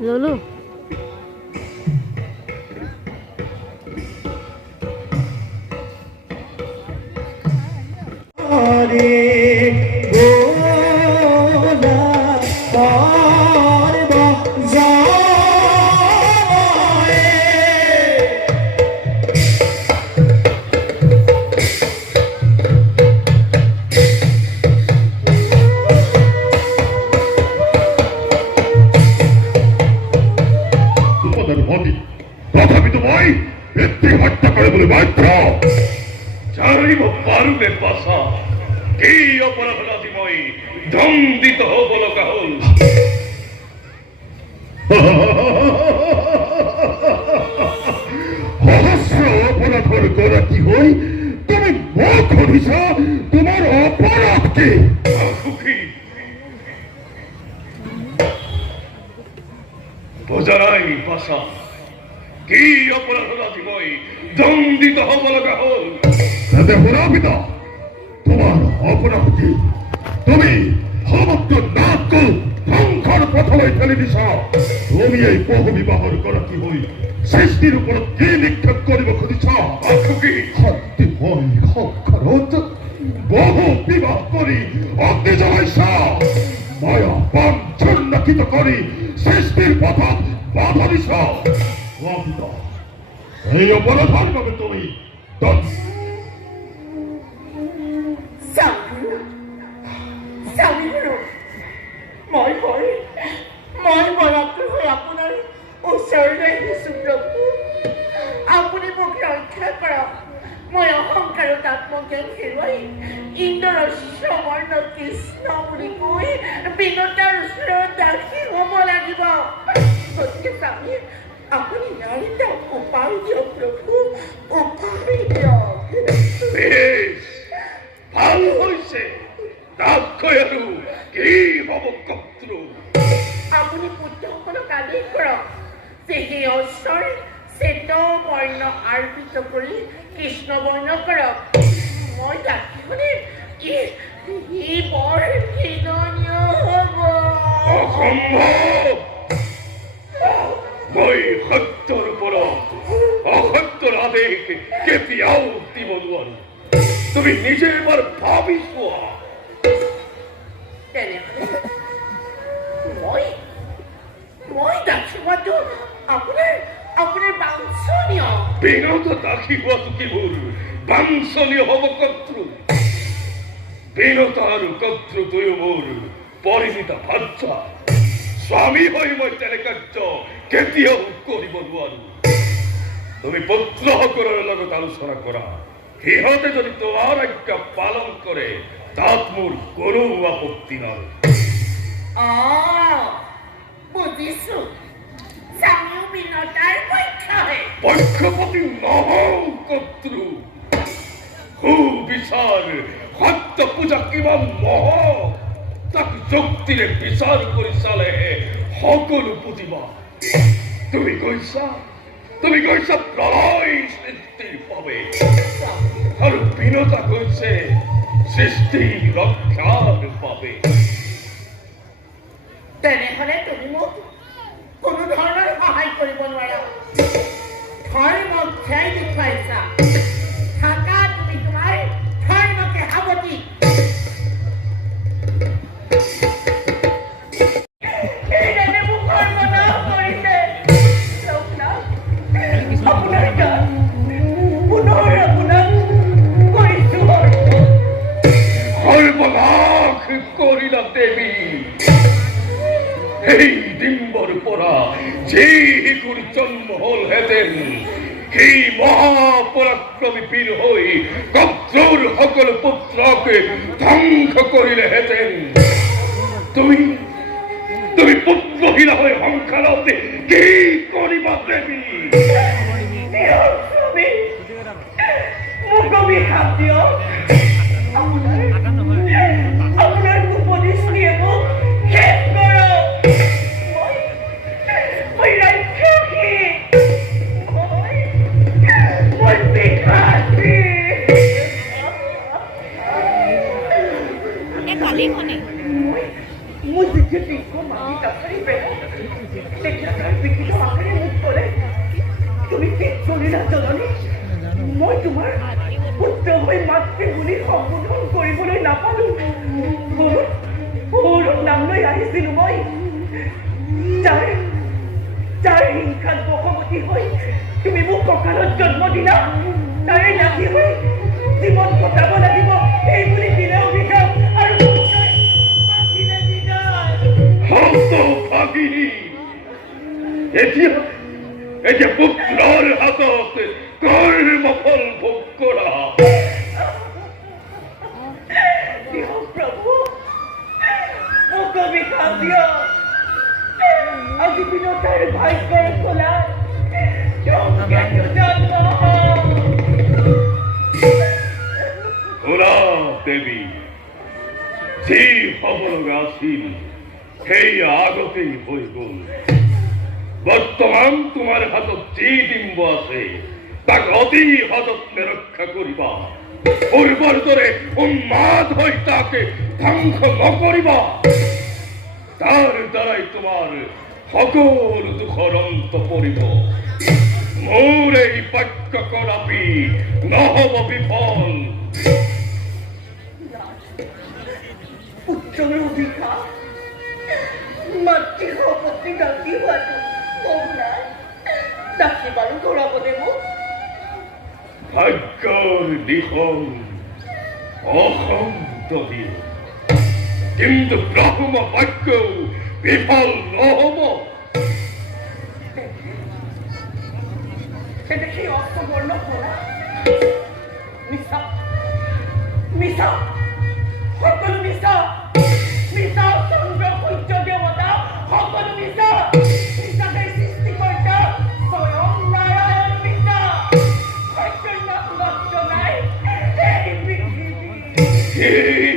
Lulu. বিকৃত আকাৰে মুখ তোলে তুমি পিতৃলীলা জননী মই তোমাৰ পুত্ৰ হৈ মাতৃভূমিৰ সম্বোধন কৰিবলৈ নাপালো সৰুৰ নাম লৈ আহিছিলো মই যাৰ হিংসাত বশৱতী হৈ তুমি মোক কঁকালত জন্ম দিলা তাৰে নাতি হৈ জীৱন কটাব লাগিব এই বুলি দিলে অভিশাপ আৰু এতিয়া পুত্ৰৰ হাতত কৰ্মফল ভোগ কৰা প্ৰভু মোক অভিশাপ দিয়ক আজি বিনতাৰ ভাগ্যৰ খোলা শুনা দেৱী যি হ'ব লগা আছিল সেই আগতেই হৈ গ'ল বৰ্তমান তোমাৰ হাতত যি ডিম্ব আছে তাক অতি সযত্নে ৰক্ষা কৰিবা পূৰ্বৰ দৰে উন্মাদ হৈ তাকে ধ্বংস নকৰিবা তাৰ দ্বাৰাই তোমাৰ সকলো দুখৰ অন্ত পৰিব মোৰ এই বাক্য কৰাপি নহ'ব বিফল পুত্ৰৰ অভিশাপ মাতৃ সম্পত্তি ডাকি হোৱাটো ডাকি বাৰু ধৰাব দেব ভাগ্যৰ দিশন অসন্তবীয় কিন্তু ব্ৰহ্ম বাক্যও বিফল নহ'ব দেখি অস্তবৰ্ণ কৰা মিছা মিছা সকলো মিছা মিছা চন্দ্ৰ সূৰ্য দেৱতা সকলো মিছা মিছাকে সৃষ্টিকৰ্তা স্বয়ং নাৰায়ণ মিছা সত্যৰ নাম মাত্ৰ নাই এই পৃথিৱী